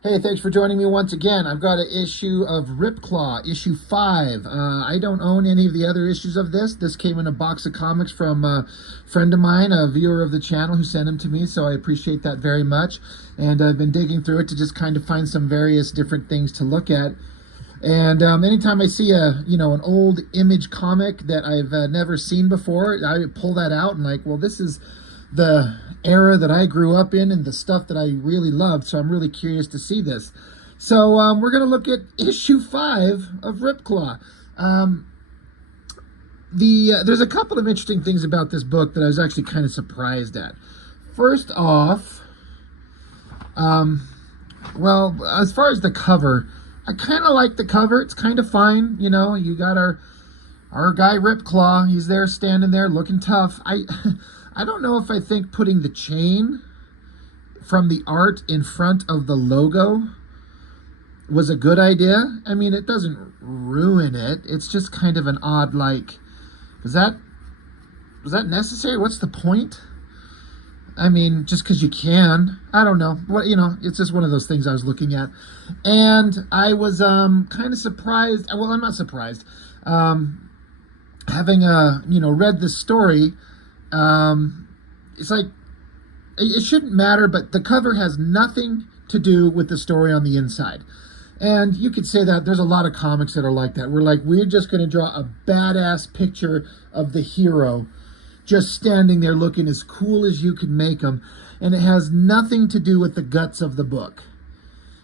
Hey, thanks for joining me once again. I've got an issue of Ripclaw, issue 5. I don't own any of the other issues of this. This came in a box of comics from a friend of mine, a viewer of the channel, who sent them to me, so I appreciate that very much. And I've been digging through it to just kind of find some various different things to look at. And anytime I see an old Image comic that I've never seen before, I pull that out and like, well, this is the era that I grew up in and the stuff that I really loved. So I'm really curious to see this. So we're going to look at issue 5 of Ripclaw. There's a couple of interesting things about this book that I was actually kind of surprised at. First off, well, as far as the cover, I kind of like the cover. It's kind of fine. You know, you got our guy Ripclaw. He's there standing there looking tough. I don't know if I think putting the chain from the art in front of the logo was a good idea. I mean, it doesn't ruin it. It's just kind of an odd, like, was that necessary? What's the point? I mean, just because you can. I don't know. What, it's just one of those things I was looking at. And I was kind of surprised. Well, I'm not surprised. Having read the story, it's like, it shouldn't matter, but the cover has nothing to do with the story on the inside. And you could say that there's a lot of comics that are like that. We're just going to draw a badass picture of the hero just standing there looking as cool as you can make them, and it has nothing to do with the guts of the book.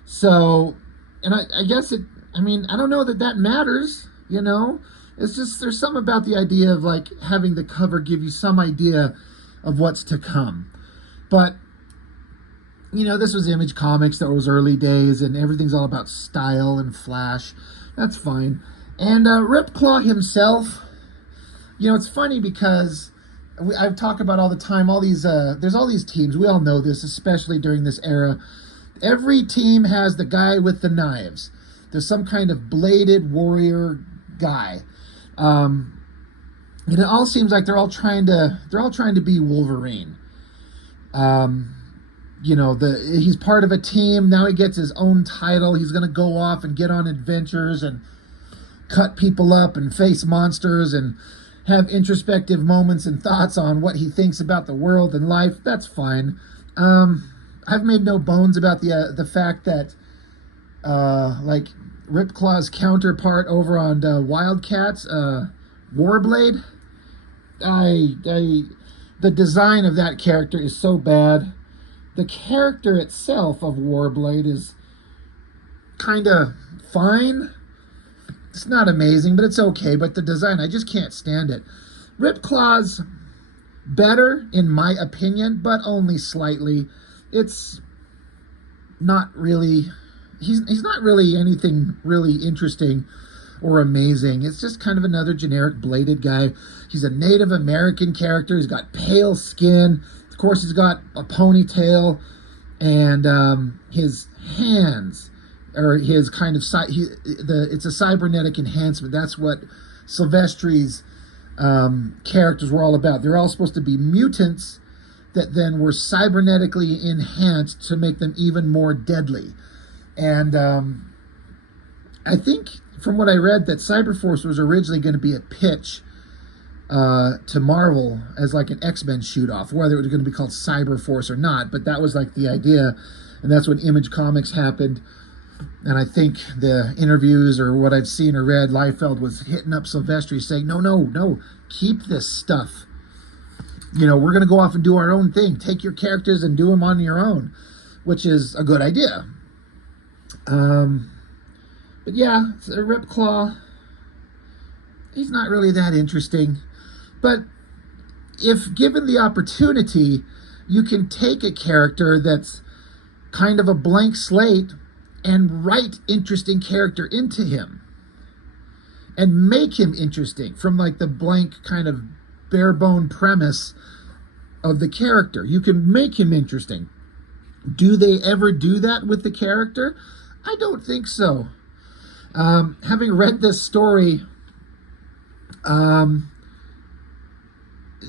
So, and I guess I don't know that matters, It's just, there's something about the idea of like having the cover give you some idea of what's to come. But, this was Image Comics, that was early days, and everything's all about style and flash. That's fine. And Ripclaw himself, it's funny because I've talked about all the time, there's all these teams. We all know this, especially during this era. Every team has the guy with the knives. There's some kind of bladed warrior guy. And it all seems like they're all trying to be Wolverine. He's part of a team. Now he gets his own title. He's going to go off and get on adventures and cut people up and face monsters and have introspective moments and thoughts on what he thinks about the world and life. That's fine. I've made no bones about the fact that like Ripclaw's counterpart over on Wildcats, Warblade, the design of that character is so bad. The character itself of Warblade is kind of fine. It's not amazing, but it's okay. But the design, I just can't stand it. Ripclaw's better, in my opinion, but only slightly. It's not really... He's not really anything really interesting or amazing. It's just kind of another generic bladed guy. He's a Native American character. He's got pale skin. Of course, he's got a ponytail, and his hands, or his kind of it's a cybernetic enhancement. That's what Silvestri's characters were all about. They're all supposed to be mutants that then were cybernetically enhanced to make them even more deadly. And I think from what I read that Cyberforce was originally going to be a pitch to Marvel as like an X-Men shoot-off, whether it was going to be called Cyberforce or not, but that was like the idea, and that's when Image Comics happened. And I think the interviews or what I've seen or read, Liefeld was hitting up Silvestri saying, no, keep this stuff. We're going to go off and do our own thing. Take your characters and do them on your own, which is a good idea. But yeah, Ripclaw, he's not really that interesting. But if given the opportunity, you can take a character that's kind of a blank slate and write interesting character into him and make him interesting from like the blank kind of bare bone premise of the character. You can make him interesting. Do they ever do that with the character? I don't think so. Having read this story,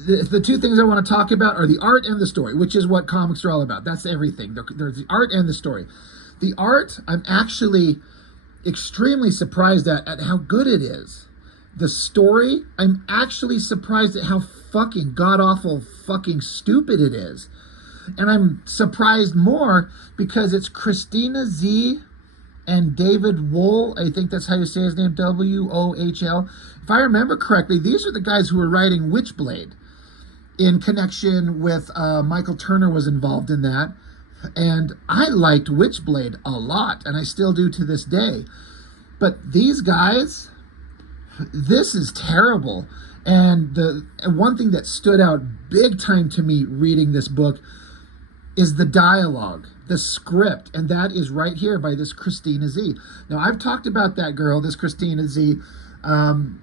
the two things I want to talk about are the art and the story, which is what comics are all about. That's everything. There's the art and the story. The art, I'm actually extremely surprised at how good it is. The story, I'm actually surprised at how fucking god-awful fucking stupid it is. And I'm surprised more because it's Christina Z and David Wohl. I think that's how you say his name, Wohl. If I remember correctly, these are the guys who were writing Witchblade in connection with Michael Turner was involved in that. And I liked Witchblade a lot, and I still do to this day. But these guys, this is terrible. And the one thing that stood out big time to me reading this book is the dialogue, the script, and that is right here by this Christina Z. Now, I've talked about that girl, this Christina Z. I've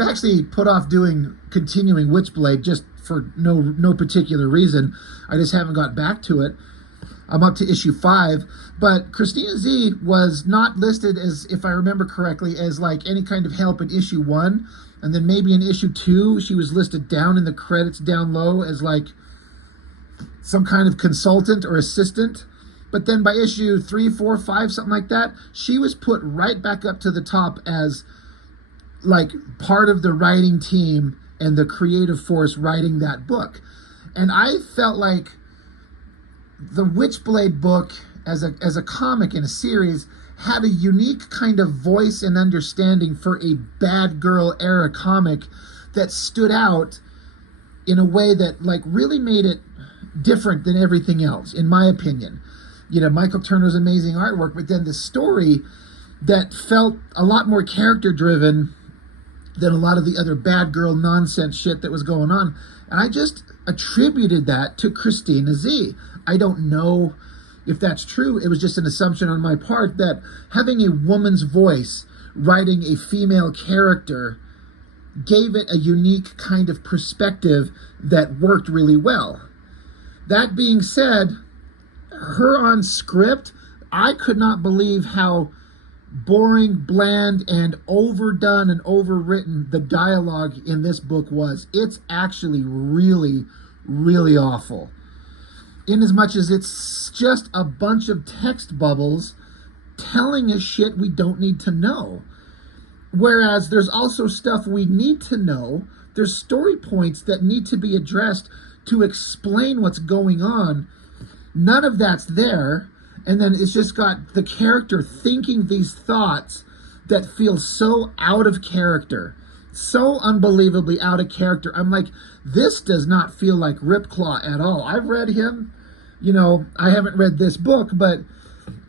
actually put off continuing Witchblade just for no particular reason. I just haven't got back to it. I'm up to issue 5, but Christina Z was not listed as, if I remember correctly, as like any kind of help in issue 1, and then maybe in issue 2 she was listed down in the credits down low as like some kind of consultant or assistant. But then by issue 3, 4, 5, something like that, she was put right back up to the top as like part of the writing team and the creative force writing that book. And I felt like the Witchblade book as a comic in a series had a unique kind of voice and understanding for a bad girl era comic that stood out in a way that like really made it different than everything else, in my opinion. You know, Michael Turner's amazing artwork, but then the story that felt a lot more character driven than a lot of the other bad girl nonsense shit that was going on. And I just attributed that to Christina Z. I don't know if that's true. It was just an assumption on my part that having a woman's voice writing a female character gave it a unique kind of perspective that worked really well. That being said, her on script, I could not believe how boring, bland, and overdone and overwritten the dialogue in this book was. It's actually really, really awful. In as much as it's just a bunch of text bubbles telling us shit we don't need to know. Whereas there's also stuff we need to know. There's story points that need to be addressed to explain what's going on. None of that's there. And then it's just got the character thinking these thoughts that feel so out of character, so unbelievably out of character. I'm like, this does not feel like Ripclaw at all. I've read him, you know, I haven't read this book, but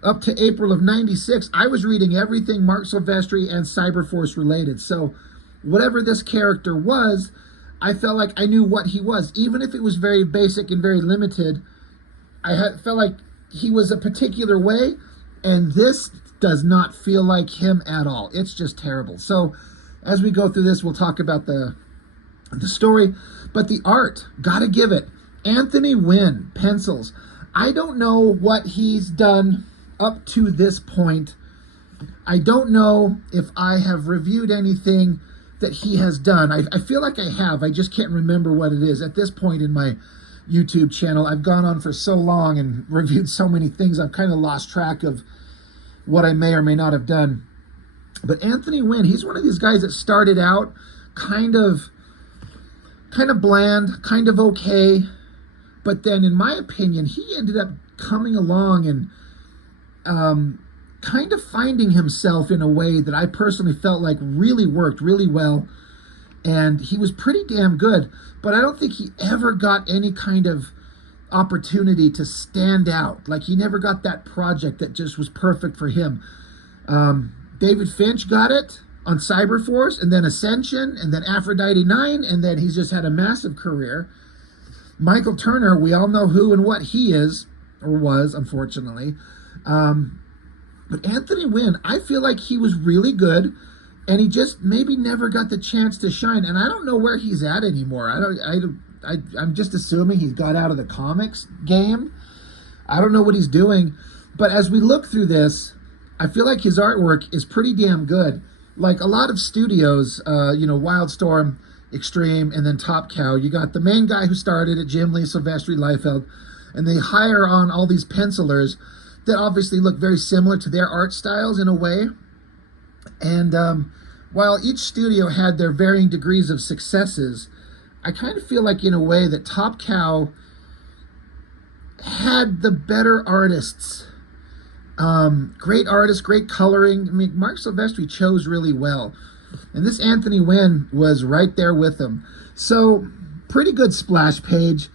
up to April of '96, I was reading everything Mark Silvestri and Cyberforce related. So whatever this character was, I felt like I knew what he was. Even if it was very basic and very limited, felt like he was a particular way, and this does not feel like him at all. It's just terrible. So as we go through this, we'll talk about the story, but the art, gotta give it. Anthony Wynn, pencils. I don't know what he's done up to this point. I don't know if I have reviewed anything that he has done. I feel like I have. I just can't remember what it is. At this point in my YouTube channel, I've gone on for so long and reviewed so many things, I've kind of lost track of what I may or may not have done. But Anthony Wynn, he's one of these guys that started out kind of bland, kind of okay, but then in my opinion, he ended up coming along and kind of finding himself in a way that I personally felt like really worked really well. And he was pretty damn good, but I don't think he ever got any kind of opportunity to stand out. Like, he never got that project that just was perfect for him. David Finch got it on Cyberforce, and then Ascension, and then Aphrodite 9, and then he's just had a massive career. Michael Turner, we all know who and what he is, or was, unfortunately. But Anthony Wynn, I feel like he was really good, and he just maybe never got the chance to shine. And I don't know where he's at anymore. I'm just assuming he's got out of the comics game. I don't know what he's doing. But as we look through this, I feel like his artwork is pretty damn good. Like a lot of studios, Wildstorm, Extreme, and then Top Cow. You got the main guy who started it, Jim Lee, Silvestri, Liefeld, and they hire on all these pencilers that obviously look very similar to their art styles in a way. And while each studio had their varying degrees of successes, I kind of feel like in a way that Top Cow had the better artists. Great artists, great coloring. I mean, Mark Silvestri chose really well. And this Anthony Wynn was right there with him. So, pretty good splash page.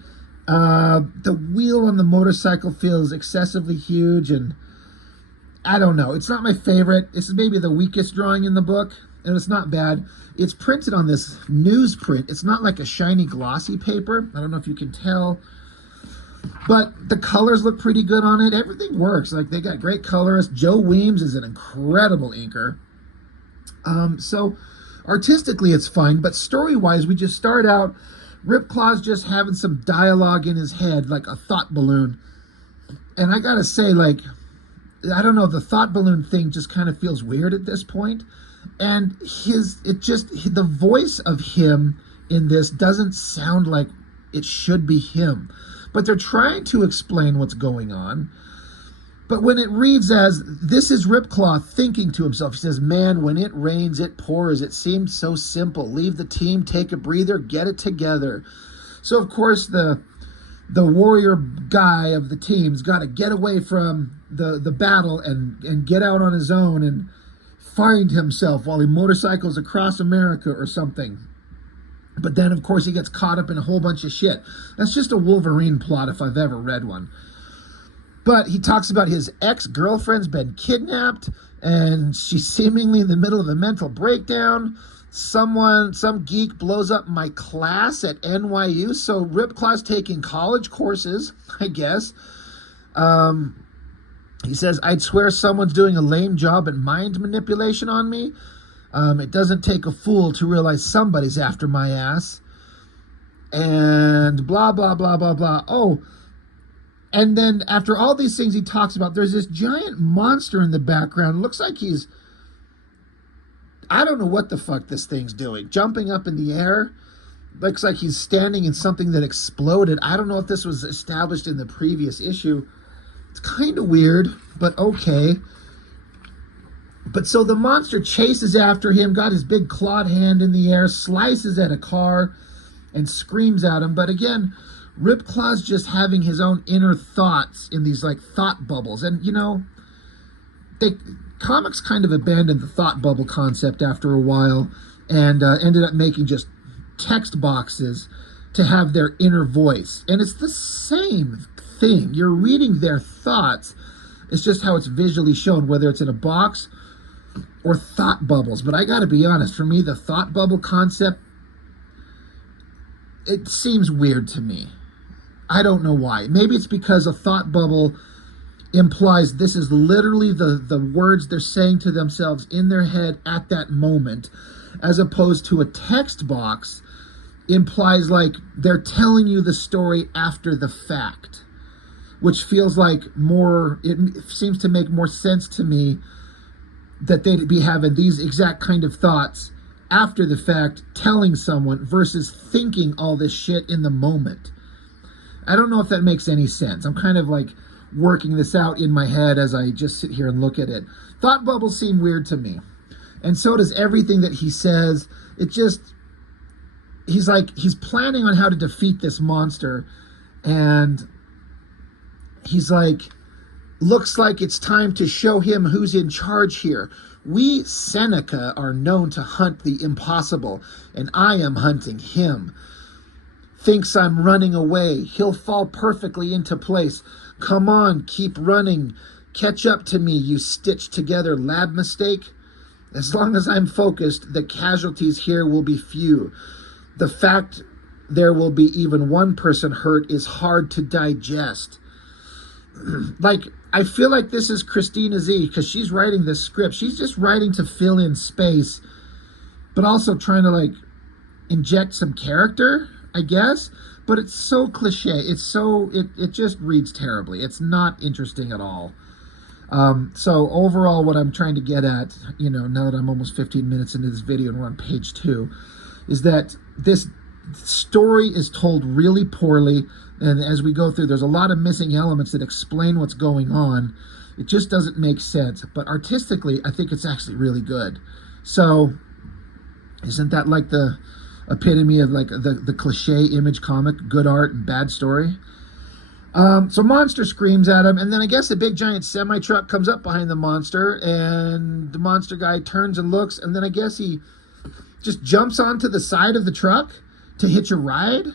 The wheel on the motorcycle feels excessively huge, and I don't know. It's not my favorite. This is maybe the weakest drawing in the book, and it's not bad. It's printed on this newsprint. It's not like a shiny glossy paper. I don't know if you can tell. But the colors look pretty good on it. Everything works. Like, they got great colorists. Joe Weems is an incredible inker. So artistically it's fine, but story-wise we just start out Ripclaws just having some dialogue in his head, like a thought balloon. And I gotta say, like, I don't know, the thought balloon thing just kind of feels weird at this point. And the voice of him in this doesn't sound like it should be him. But they're trying to explain what's going on. But when it reads as, this is Ripclaw thinking to himself, he says, man, when it rains, it pours. It seems so simple. Leave the team, take a breather, get it together. So, of course, the warrior guy of the team's got to get away from the battle and get out on his own and find himself while he motorcycles across America or something. But then, of course, he gets caught up in a whole bunch of shit. That's just a Wolverine plot if I've ever read one. But he talks about his ex-girlfriend's been kidnapped, and she's seemingly in the middle of a mental breakdown. Some geek blows up my class at NYU, so Ripclaw's taking college courses, I guess. He says, I'd swear someone's doing a lame job at mind manipulation on me. It doesn't take a fool to realize somebody's after my ass. And blah, blah, blah, blah, blah. Oh, and then after all these things he talks about, there's this giant monster in the background. It looks like I don't know what the fuck this thing's doing. Jumping up in the air. Looks like he's standing in something that exploded. I don't know if this was established in the previous issue. It's kind of weird, but okay. But so the monster chases after him, got his big clawed hand in the air, slices at a car, and screams at him. But again, Ripclaw's just having his own inner thoughts in these, like, thought bubbles. And, you know, comics kind of abandoned the thought bubble concept after a while and ended up making just text boxes to have their inner voice. And it's the same thing. You're reading their thoughts. It's just how it's visually shown, whether it's in a box or thought bubbles. But I gotta be honest, for me, the thought bubble concept, it seems weird to me. I don't know why. Maybe it's because a thought bubble implies this is literally the words they're saying to themselves in their head at that moment, as opposed to a text box implies like they're telling you the story after the fact, which feels like it seems to make more sense to me that they'd be having these exact kind of thoughts after the fact, telling someone, versus thinking all this shit in the moment. I don't know if that makes any sense. I'm kind of like working this out in my head as I just sit here and look at it. Thought bubbles seem weird to me. And so does everything that he says. He's planning on how to defeat this monster. And he's like, looks like it's time to show him who's in charge here. We, Seneca, are known to hunt the impossible, and I am hunting him. Thinks I'm running away. He'll fall perfectly into place. Come on, keep running. Catch up to me, you stitched together lab mistake. As long as I'm focused, the casualties here will be few. The fact there will be even one person hurt is hard to digest. Like, I feel like this is Christina Z, because she's writing this script. She's just writing to fill in space, but also trying to, like, inject some character, I guess. But it's so cliche. It just reads terribly. It's not interesting at all. So overall, what I'm trying to get at, you know, now that I'm almost 15 minutes into this video and we're on page 2, is that this story is told really poorly, and as we go through, there's a lot of missing elements that explain what's going on. It just doesn't make sense. But artistically, I think it's actually really good. So, isn't that like the epitome of like the cliche image comic, good art and bad story? So monster screams at him, and then I guess a big giant semi-truck comes up behind the monster, and the monster guy turns and looks, and then I guess he just jumps onto the side of the truck to hitch a ride.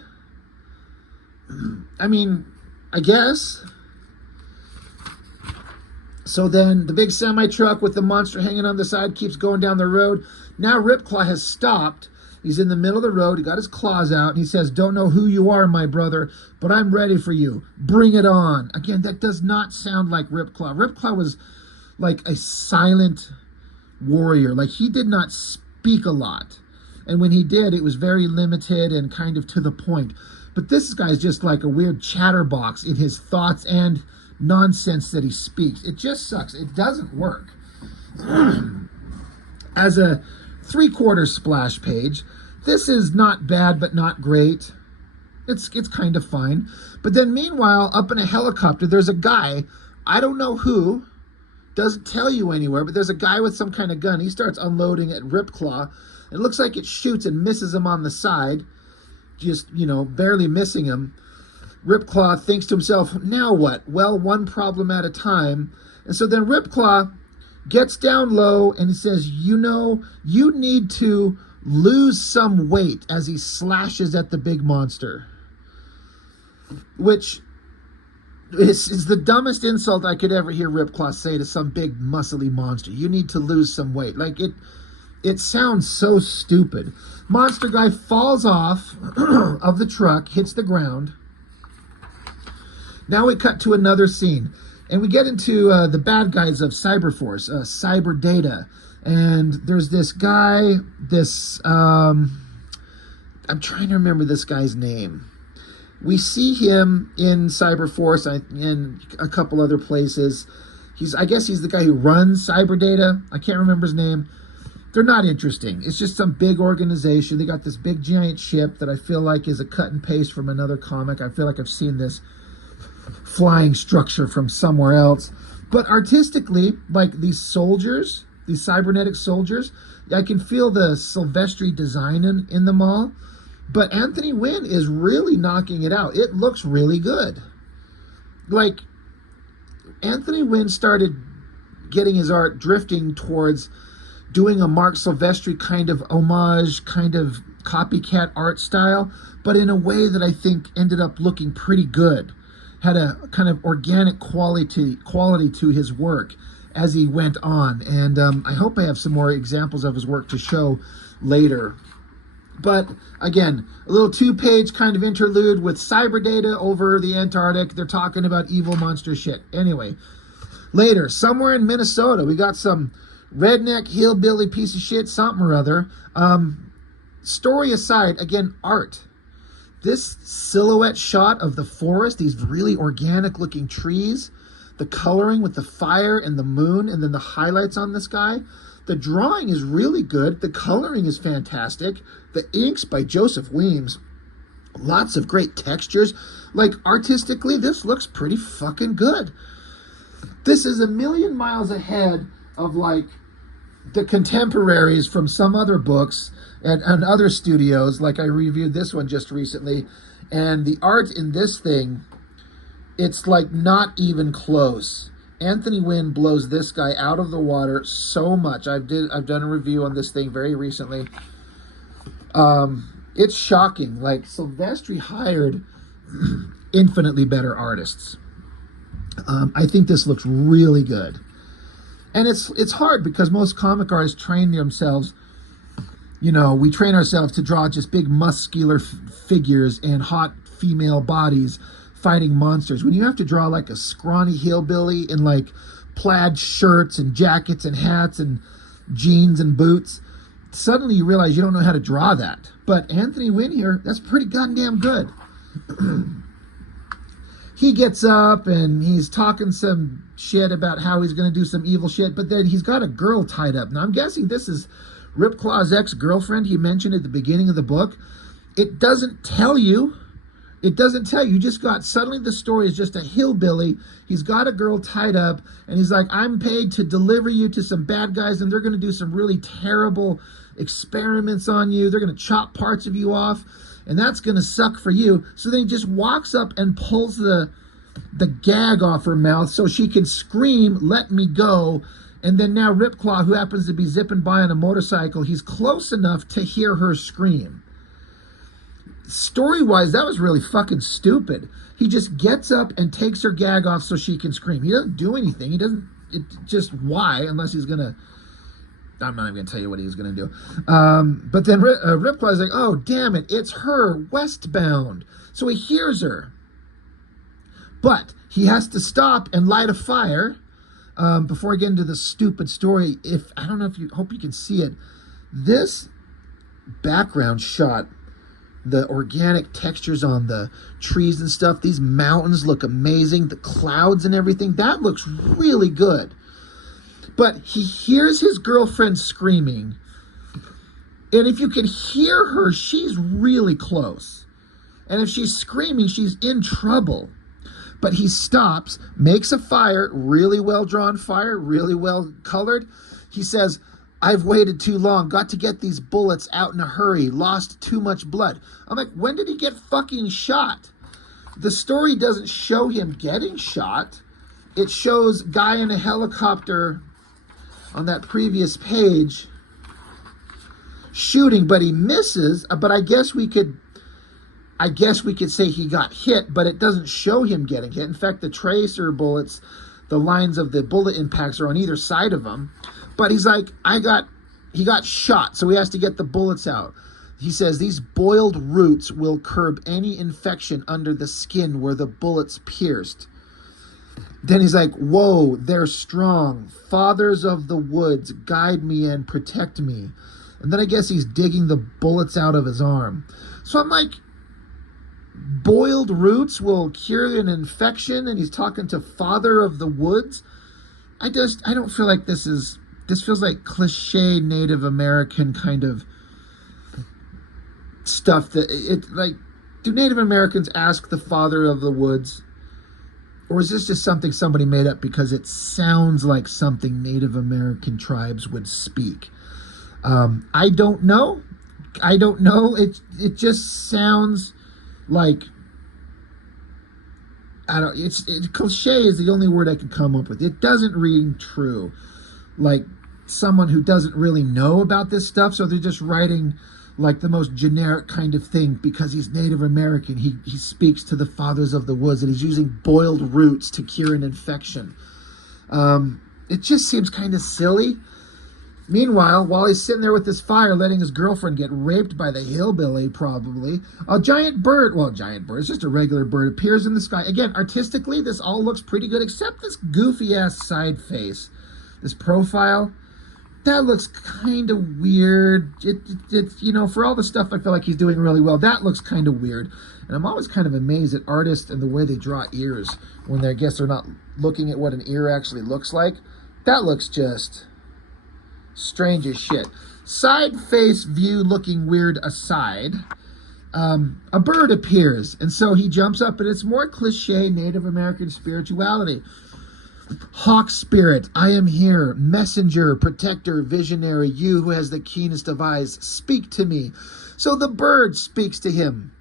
I mean, I guess. So then the big semi-truck with the monster hanging on the side keeps going down the road. Now Ripclaw has stopped. He's in the middle of the road. He got his claws out, and he says, "Don't know who you are, my brother, but I'm ready for you. Bring it on." Again, that does not sound like Ripclaw. Ripclaw was like a silent warrior. Like, he did not speak a lot. And when he did, it was very limited and kind of to the point. But this guy's just like a weird chatterbox in his thoughts and nonsense that he speaks. It just sucks. It doesn't work. As a 3/4 splash page, this is not bad, but not great. It's kind of fine. But then meanwhile, up in a helicopter, there's a guy, I don't know who, doesn't tell you anywhere, but there's a guy with some kind of gun. He starts unloading at Ripclaw. It looks like it shoots and misses him on the side, just, barely missing him. Ripclaw thinks to himself, now what? Well, one problem at a time. And so then Ripclaw gets down low and he says, you need to lose some weight, as he slashes at the big monster. Which is the dumbest insult I could ever hear Ripclaw say to some big muscly monster. You need to lose some weight. Like, it sounds so stupid. Monster guy falls off of the truck, hits the ground. Now we cut to another scene. And we get into the bad guys of Cyberforce, Cyber Data. And there's this guy, I'm trying to remember this guy's name. We see him in Cyberforce and a couple other places. I guess he's the guy who runs Cyber Data. I can't remember his name. They're not interesting. It's just some big organization. They got this big giant ship that I feel like is a cut and paste from another comic. I feel like I've seen this flying structure from somewhere else. But artistically, like these soldiers, these cybernetic soldiers, I can feel the Silvestri design in them all. But Anthony Wynn is really knocking it out. It looks really good. Like, Anthony Wynn started getting his art drifting towards doing a Mark Silvestri kind of homage, kind of copycat art style, but in a way that I think ended up looking pretty good. Had a kind of organic quality to his work as he went on. And I hope I have some more examples of his work to show later. But again, a little 2-page kind of interlude with Cyber Data over the Antarctic. They're talking about evil monster shit. Anyway, later, somewhere in Minnesota, we got some redneck hillbilly piece of shit, something or other. Story aside, again, art. This silhouette shot of the forest, these really organic looking trees, the coloring with the fire and the moon, and then the highlights on this guy. The drawing is really good. The coloring is fantastic. The inks by Joseph Weems. Lots of great textures. Like, artistically, this looks pretty fucking good. This is a million miles ahead of, like, the contemporaries from some other books and other studios. Like, I reviewed this one just recently. And the art in this thing, it's, like, not even close. Anthony Wynn blows this guy out of the water so much. I've done a review on this thing very recently. It's shocking. Like, Silvestri hired infinitely better artists. I think this looks really good. And it's hard because most comic artists train themselves, we train ourselves to draw just big muscular figures and hot female bodies fighting monsters. When you have to draw like a scrawny hillbilly in like plaid shirts and jackets and hats and jeans and boots, suddenly you realize you don't know how to draw that. But Anthony Wynn here, that's pretty goddamn good. He gets up and he's talking some shit about how he's going to do some evil shit, but then he's got a girl tied up. Now I'm guessing this is Ripclaw's ex-girlfriend he mentioned at the beginning of the book, it doesn't tell you. It doesn't tell you. You just got, suddenly the story is just a hillbilly. He's got a girl tied up, and he's like, I'm paid to deliver you to some bad guys, and they're going to do some really terrible experiments on you. They're going to chop parts of you off, and that's going to suck for you. So then he just walks up and pulls the gag off her mouth so she can scream, let me go. And then now Ripclaw, who happens to be zipping by on a motorcycle, he's close enough to hear her scream. Story-wise, that was really fucking stupid. He just gets up and takes her gag off so she can scream. He doesn't do anything. He doesn't, just why, unless he's going to, I'm not even going to tell you what he's going to do. But then Ripclaw's like, oh, damn it, it's her, westbound. So he hears her. But he has to stop and light a fire before I get into the stupid story. I don't know if you, hope you can see it. This background shot, the organic textures on the trees and stuff, these mountains look amazing, the clouds and everything, that looks really good. But he hears his girlfriend screaming, and if you can hear her, she's really close. And if she's screaming, she's in trouble. But he stops, makes a fire, really well drawn fire, really well colored. He says, I've waited too long, got to get these bullets out in a hurry, lost too much blood. I'm like, when did he get fucking shot? The story doesn't show him getting shot. It shows guy in a helicopter on that previous page shooting, but he misses. But I guess we could say he got hit, but it doesn't show him getting hit. In fact, the tracer bullets, the lines of the bullet impacts are on either side of him. But he's like, he got shot, so he has to get the bullets out. He says, these boiled roots will curb any infection under the skin where the bullets pierced. Then he's like, whoa, they're strong. Fathers of the woods, guide me and protect me. And then I guess he's digging the bullets out of his arm. So I'm like, boiled roots will cure an infection, and he's talking to Father of the Woods. I don't feel like this feels like cliche Native American kind of stuff that do Native Americans ask the Father of the Woods? Or is this just something somebody made up because it sounds like something Native American tribes would speak? I don't know. It just sounds like, cliche is the only word I can come up with. It doesn't ring true. Like someone who doesn't really know about this stuff, so they're just writing like the most generic kind of thing because he's Native American. He speaks to the Fathers of the Woods, and he's using boiled roots to cure an infection. It just seems kind of silly. Meanwhile, while he's sitting there with this fire, letting his girlfriend get raped by the hillbilly, probably, a giant bird, it's just a regular bird, appears in the sky. Again, artistically, this all looks pretty good, except this goofy-ass side face. This profile, that looks kind of weird. It's for all the stuff I feel like he's doing really well, that looks kind of weird. And I'm always kind of amazed at artists and the way they draw ears when I guess they're not looking at what an ear actually looks like. That looks just strange as shit. Side face view looking weird aside, a bird appears, and so he jumps up, and it's more cliche Native American spirituality. Hawk spirit, I am here, messenger, protector, visionary, you who has the keenest of eyes, speak to me. So the bird speaks to him.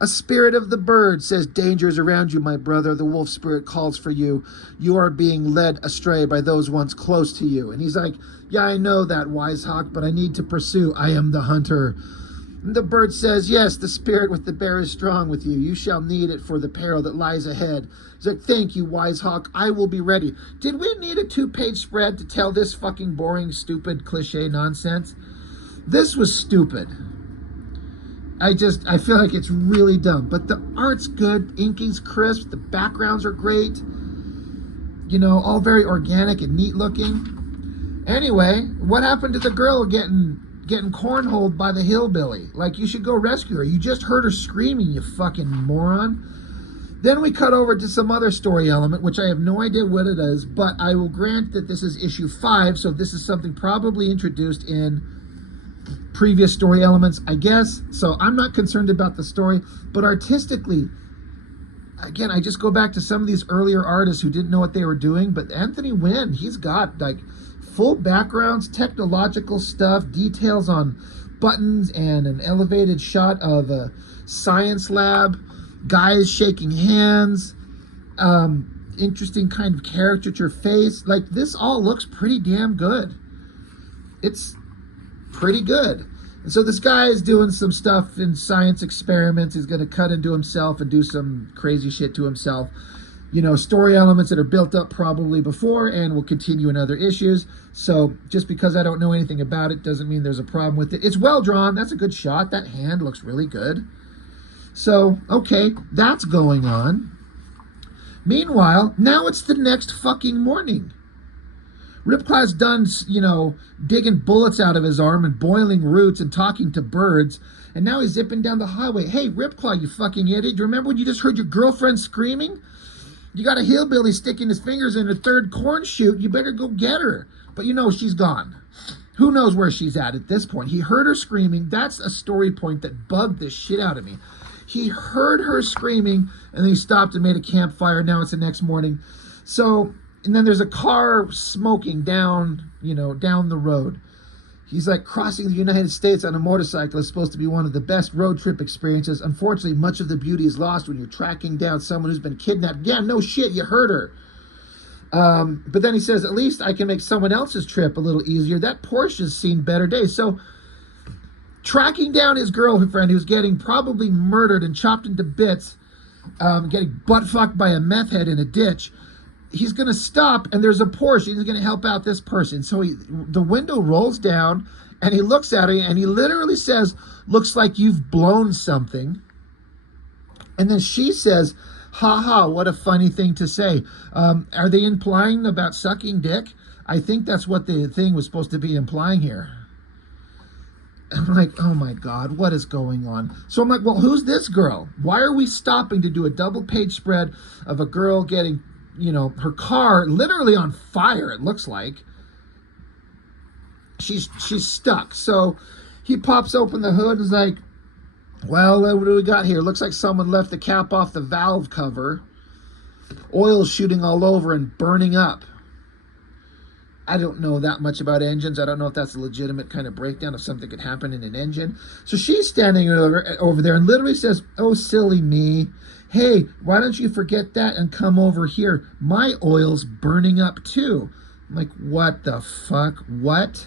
A spirit of the bird says, danger is around you, my brother. The wolf spirit calls for you. You are being led astray by those once close to you. And he's like, yeah, I know that, wise hawk, but I need to pursue. I am the hunter. And the bird says, yes, the spirit with the bear is strong with you. You shall need it for the peril that lies ahead. He's like, thank you, wise hawk. I will be ready. Did we need a 2-page spread to tell this fucking boring, stupid, cliche nonsense? This was stupid. I feel like it's really dumb. But the art's good. Inking's crisp. The backgrounds are great. All very organic and neat looking. Anyway, what happened to the girl getting cornholed by the hillbilly? Like, you should go rescue her. You just heard her screaming, you fucking moron. Then we cut over to some other story element, which I have no idea what it is, but I will grant that this is issue 5, so this is something probably introduced in previous story elements, I guess. So I'm not concerned about the story, but artistically, again, I just go back to some of these earlier artists who didn't know what they were doing, but Anthony Wynn, he's got like full backgrounds, technological stuff, details on buttons, and an elevated shot of a science lab, guys shaking hands, interesting kind of caricature face. Like, this all looks pretty damn good. It's pretty good. And so this guy is doing some stuff in science experiments. He's going to cut into himself and do some crazy shit to himself. You know, story elements that are built up probably before and will continue in other issues. So just because I don't know anything about it doesn't mean there's a problem with it. It's well drawn. That's a good shot. That hand looks really good. So, okay, that's going on. Meanwhile, now it's the next fucking morning. Ripclaw's done, you know, digging bullets out of his arm and boiling roots and talking to birds. And now he's zipping down the highway. Hey, Ripclaw, you fucking idiot. Do you remember when you just heard your girlfriend screaming? You got a hillbilly sticking his fingers in a third corn chute. You better go get her. But you know she's gone. Who knows where she's at this point? He heard her screaming. That's a story point that bugged the shit out of me. He heard her screaming, and then he stopped and made a campfire. Now it's the next morning. So, and then there's a car smoking down, you know, down the road. He's like, crossing the United States on a motorcycle is supposed to be one of the best road trip experiences. Unfortunately, much of the beauty is lost when you're tracking down someone who's been kidnapped. Yeah, no shit, you heard her. But then he says, at least I can make someone else's trip a little easier. That Porsche's seen better days. So, tracking down his girlfriend who's getting probably murdered and chopped into bits, getting butt-fucked by a meth head in a ditch, he's going to stop, and there's a Porsche. He's going to help out this person. So the window rolls down, and he looks at her, and he literally says, looks like you've blown something. And then she says, ha ha, what a funny thing to say. Are they implying about sucking dick? I think that's what the thing was supposed to be implying here. I'm like, oh my God, what is going on? So I'm like, well, who's this girl? Why are we stopping to do a double page spread of a girl getting, you know, her car literally on fire, it looks like. She's stuck. So he pops open the hood and is like, well, what do we got here? Looks like someone left the cap off the valve cover. Oil shooting all over and burning up. I don't know that much about engines. I don't know if that's a legitimate kind of breakdown of something could happen in an engine. So she's standing over there and literally says, oh, silly me. Hey, why don't you forget that and come over here? My oil's burning up too. I'm like, what the fuck? What?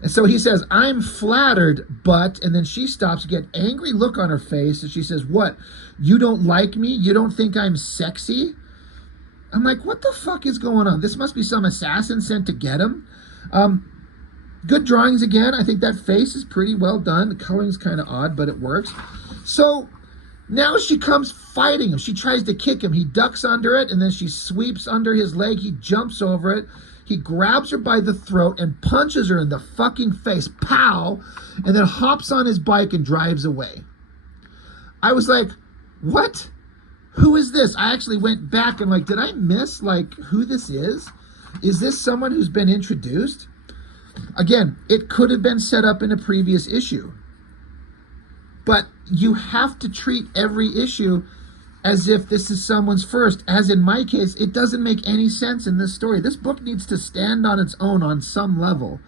And so he says, I'm flattered, but, and then she stops, get angry look on her face, and she says, what? You don't like me? You don't think I'm sexy? I'm like, what the fuck is going on? This must be some assassin sent to get him. Good drawings again. I think that face is pretty well done. The coloring's kind of odd, but it works. So now she comes fighting him. She tries to kick him. He ducks under it, and then she sweeps under his leg. He jumps over it. He grabs her by the throat and punches her in the fucking face. Pow! And then hops on his bike and drives away. I was like, what? Who is this? I actually went back and like, did I miss like who this is? Is this someone who's been introduced? Again, it could have been set up in a previous issue. But you have to treat every issue as if this is someone's first. As in my case, it doesn't make any sense in this story. This book needs to stand on its own on some level.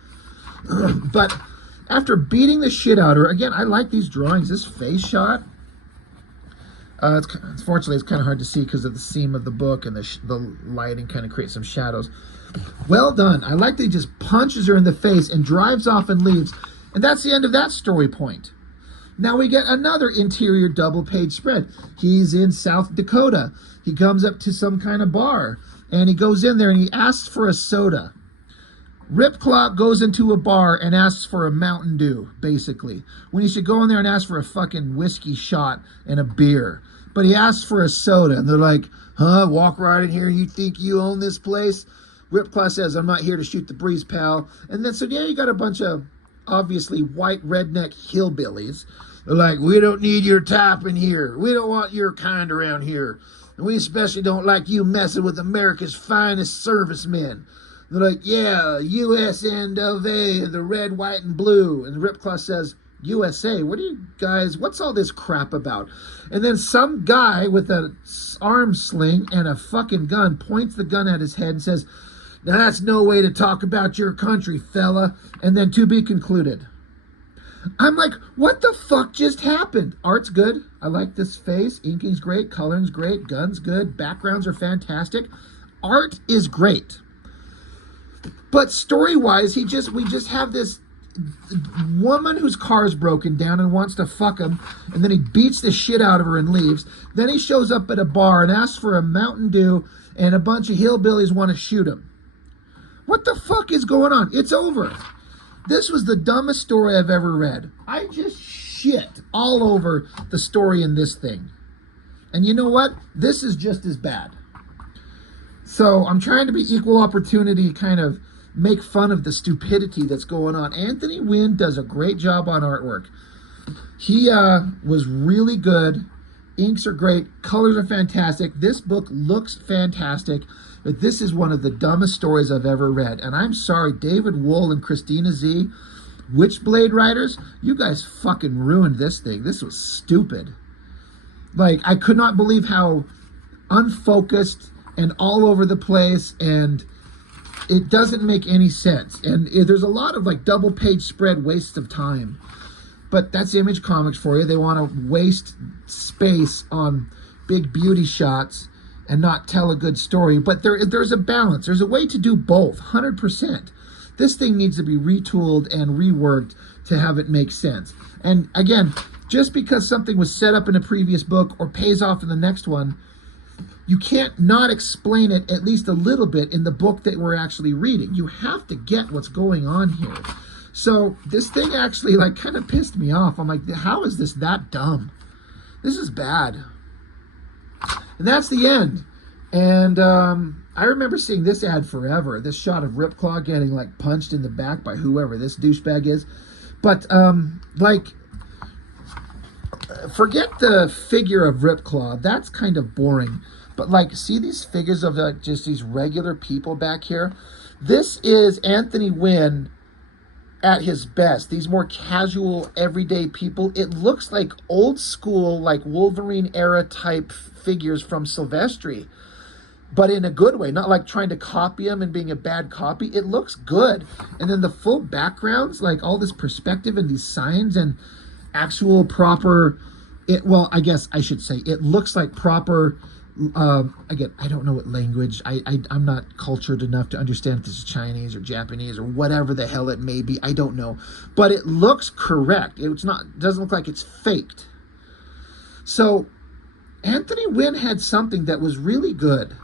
But after beating the shit out of her, again, I like these drawings. This face shot, unfortunately, it's kind of hard to see because of the seam of the book and the lighting kind of creates some shadows. Well done. I like that he just punches her in the face and drives off and leaves. And that's the end of that story point. Now we get another interior double page spread. He's in South Dakota. He comes up to some kind of bar and he goes in there and he asks for a soda. Ripclaw goes into a bar and asks for a Mountain Dew, basically, when he should go in there and ask for a fucking whiskey shot and a beer. But he asks for a soda, and they're like, huh, walk right in here, you think you own this place? Ripclaw says, I'm not here to shoot the breeze, pal. And then, so yeah, you got a bunch of, obviously, white redneck hillbillies. They're like, we don't need your type in here. We don't want your kind around here. And we especially don't like you messing with America's finest servicemen. They're like, yeah, US and of A, the red, white, and blue. And Ripclaw says, USA, what are you guys, what's all this crap about? And then some guy with an arm sling and a fucking gun points the gun at his head and says, now that's no way to talk about your country, fella. And then to be concluded. I'm like, what the fuck just happened? Art's good. I like this face. Inking's great. Coloring's great. Gun's good. Backgrounds are fantastic. Art is great. But story-wise, we just have this woman whose car's broken down and wants to fuck him, and then he beats the shit out of her and leaves. Then he shows up at a bar and asks for a Mountain Dew, and a bunch of hillbillies want to shoot him. What the fuck is going on? It's over. This was the dumbest story I've ever read. I just shit all over the story in this thing. And you know what? This is just as bad. So I'm trying to be equal opportunity, kind of make fun of the stupidity that's going on. Anthony Wynn does a great job on artwork. He was really good. Inks are great. Colors are fantastic. This book looks fantastic. But this is one of the dumbest stories I've ever read. And I'm sorry, David Wool and Christina Z, Witchblade writers, you guys fucking ruined this thing. This was stupid. Like, I could not believe how unfocused and all over the place, and it doesn't make any sense. And there's a lot of like double page spread wastes of time. But that's Image Comics for you. They want to waste space on big beauty shots and not tell a good story. But there's a balance. There's a way to do both, 100%. This thing needs to be retooled and reworked to have it make sense. And again, just because something was set up in a previous book or pays off in the next one, you can't not explain it at least a little bit in the book that we're actually reading. You have to get what's going on here. So this thing actually like kind of pissed me off. I'm like, how is this that dumb? This is bad. And that's the end. And I remember seeing this ad forever. This shot of Ripclaw getting like punched in the back by whoever this douchebag is. But like, forget the figure of Ripclaw. That's kind of boring. But like, see these figures of just these regular people back here? This is Anthony Wynn at his best. These more casual, everyday people. It looks like old school, like Wolverine era type figures from Silvestri, but in a good way, not like trying to copy him and being a bad copy. It looks good. And then the full backgrounds, like all this perspective and these signs and actual proper, well, I guess I should say, it looks like proper, again, I don't know what language, I'm not cultured enough to understand if this is Chinese or Japanese or whatever the hell it may be. I don't know. But it looks correct. It doesn't look like it's faked. So Anthony Wynn had something that was really good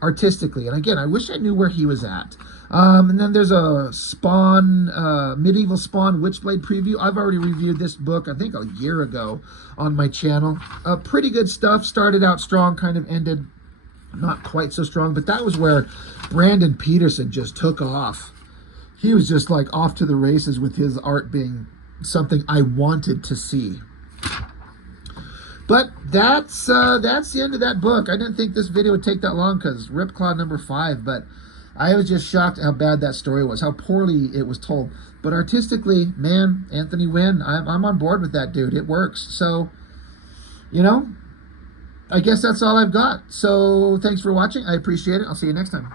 artistically. And again, I wish I knew where he was at. And then there's a Spawn, Medieval Spawn Witchblade preview. I've already reviewed this book, I think a year ago on my channel. Pretty good stuff. Started out strong, kind of ended not quite so strong. But that was where Brandon Peterson just took off. He was just like off to the races with his art being something I wanted to see. But that's the end of that book. I didn't think this video would take that long because Ripclaw number 5, but I was just shocked how bad that story was, how poorly it was told. But artistically, man, Anthony Wynn, I'm on board with that dude. It works. So, you know, I guess that's all I've got. So thanks for watching. I appreciate it. I'll see you next time.